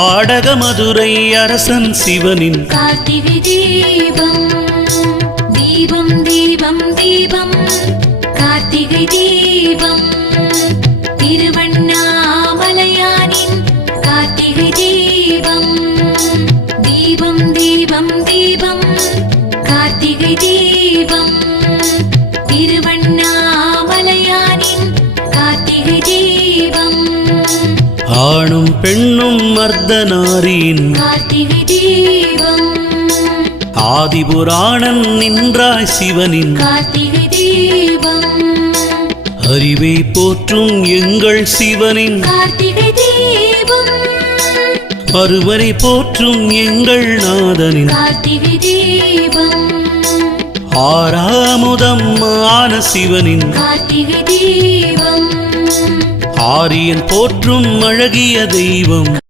ஆடக மதுரை அரசன் சிவனின் கார்த்திகை தீபம் தீபம் தீபம் தீபம் கார்த்திகை தீபம் திருவண்ணாமலையானின் கார்த்திகை தீபம் தீபம் தீபம் தீபம் கார்த்திகை தீபம் திருவண்ணாமலையானின் கார்த்திகை தீபம் ஆணும் பெண்ணும் மர்தனாரின் கார்த்திகை தீபம் ஆதிபுராணன் நின்றாய் சிவனின் கார்த்திகை தீபம் அறிவை போற்றும் எங்கள் சிவனின் கார்த்திகை தீபம் அறுவரை போற்றும் எங்கள் நாதனின் கார்த்திகை தீபம் ஆறாமுதம் ஆன சிவனின் கார்த்திகை தீபம் ஆரியன் போற்றும் அழகிய தெய்வம்